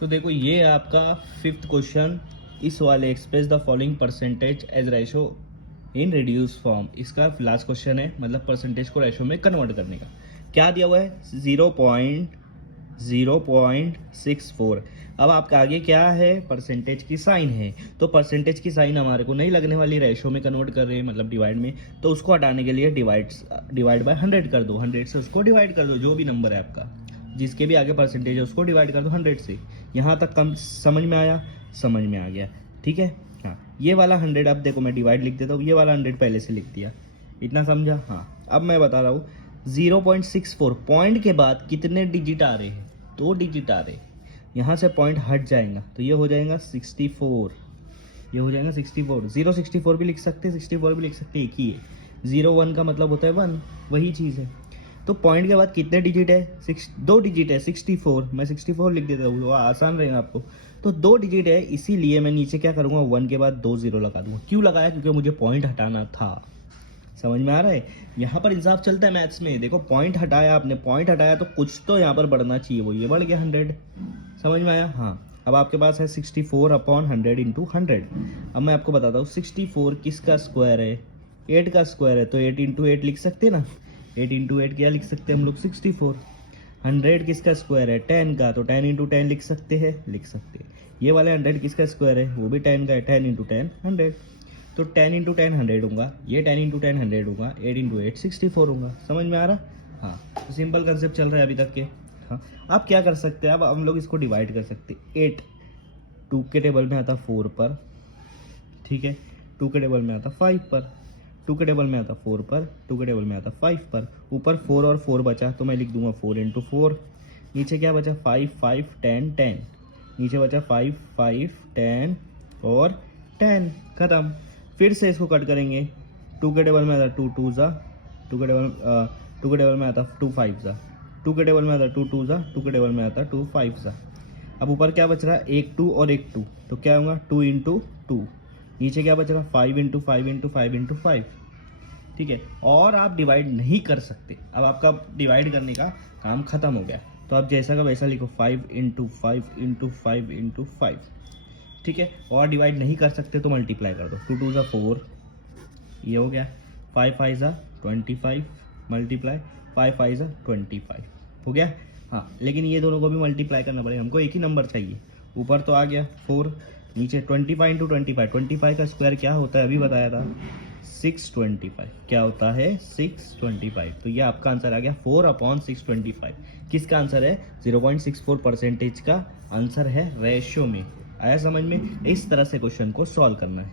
सो देखो ये आपका 5th क्वेश्चन, इस वाले express the following percentage as ratio in reduce form. इसका लास्ट क्वेश्चन है, मतलब परसेंटेज को रेशो में कन्वर्ट करने का। क्या दिया हुआ है 0.64। अब आपका आगे क्या है, परसेंटेज की साइन है, तो परसेंटेज की साइन हमारे को नहीं लगने वाली, रेशो में कन्वर्ट कर रहे हैं मतलब डिवाइड में, तो उसको हटाने के लिए डिवाइड बाय 100 कर दो, 100 से उसको डिवाइड कर दो, जो भी नंबर है आपका जिसके भी आगे परसेंटेज है उसको डिवाइड कर दो 100 से। यहाँ तक कम समझ में आया, समझ में आ गया, ठीक है। हाँ, ये वाला 100 अब देखो मैं डिवाइड लिख देता हूँ, ये वाला 100 पहले से लिख दिया, इतना समझा। हाँ, अब मैं बता रहा हूँ 0.64 पॉइंट के बाद कितने डिजिट आ रहे हैं, 2 डिजिट आ रहे हैं। यहाँ से पॉइंट हट जाएगा तो ये हो जाएगा 64, ये हो जाएगा 64। 064 भी लिख सकते हैं, 64 भी लिख सकते हैं, एक ही है। 01 का मतलब होता है 1, वही चीज़ है। तो पॉइंट के बाद कितने डिजिट है, 2 डिजिट है, 64। मैं 64 लिख देता हूँ, वो आसान रहेगा आपको। तो 2 डिजिट है, इसीलिए मैं नीचे क्या करूँगा, 1 के बाद 2 0 लगा दूंगा। क्यों लगाया, क्योंकि मुझे पॉइंट हटाना था। समझ में आ रहा है, यहाँ पर इंसाफ चलता है मैथ्स में। देखो पॉइंट हटाया आपने, पॉइंट हटाया तो कुछ तो यहाँ पर बढ़ना चाहिए, वो ये बढ़ गया 100। समझ में आया। हाँ, अब आपके पास है 64/100 इंटू 100। अब मैं आपको बताता हूँ 64 किसका स्क्वायर है, 8 का स्क्वायर है, तो 8 इंटू 8 लिख सकते हैं ना। 8 इंटू 8 क्या लिख सकते हैं हम लोग, 64। 100 किसका स्क्वायर है, 10 का, तो 10 इंटू 10 लिख सकते हैं, लिख सकते हैं। ये वाले 100 किसका स्क्वायर है, वो भी 10 का है, 10 इंटू 10 100। तो 10 इंटू 10 100 होगा, ये 10 इंटू 10 100 होगा, 8 इंटू 8 64 होगा। समझ में आ रहा। हाँ, तो सिंपल कंसेप्ट चल रहा है अभी तक के। हाँ, आप क्या कर सकते हैं, अब हम लोग इसको डिवाइड कर सकते हैं। 8 2 के टेबल में आता 4 पर, ठीक है। 2 के टेबल में आता 5 पर, 2 के टेबल में आता 4 पर, 2 के टेबल में आता 5 पर। ऊपर 4 और 4 बचा तो मैं लिख दूंगा 4 इंटू 4। नीचे क्या बचा, 5 5 10 10। नीचे बचा 5 5 10 और 10, खत्म। फिर से इसको कट करेंगे। 2 के टेबल में आता 2 2 ज़ा, 2 के टेबल में आता 2 5 ज़ा, 2 के टेबल में आता 2 2 ज़ा, 2 के टेबल में आता 2 5 ज़ा। अब ऊपर क्या बच रहा है, एक 2 और एक 2, तो क्या होगा 2 इंटू 2। नीचे क्या बच रहा, 5 इंटू 5 इंटू 5 इंटू 5, ठीक है। और आप डिवाइड नहीं कर सकते, अब आपका डिवाइड करने का काम खत्म हो गया, तो आप जैसा का वैसा लिखो 5 इंटू 5 इंटू 5 इंटू 5, ठीक है। और डिवाइड नहीं कर सकते तो मल्टीप्लाई कर दो, 2 2 ज़ा 4, ये हो गया, 5 5 ज़ा 25 मल्टीप्लाई 5 5 ज़ा 25 हो गया। हाँ, लेकिन ये दोनों को भी मल्टीप्लाई करना पड़ेगा, हमको एक ही नंबर चाहिए। ऊपर तो आ गया 4, नीचे 25 इंटू 25, 25 का स्क्वायर क्या होता है अभी बताया था, 625। क्या होता है, 625। तो ये आपका आंसर आ गया 4/625। किसका आंसर है, 0.64 % का आंसर है रेशियो में। आया समझ में। इस तरह से क्वेश्चन को सॉल्व करना है।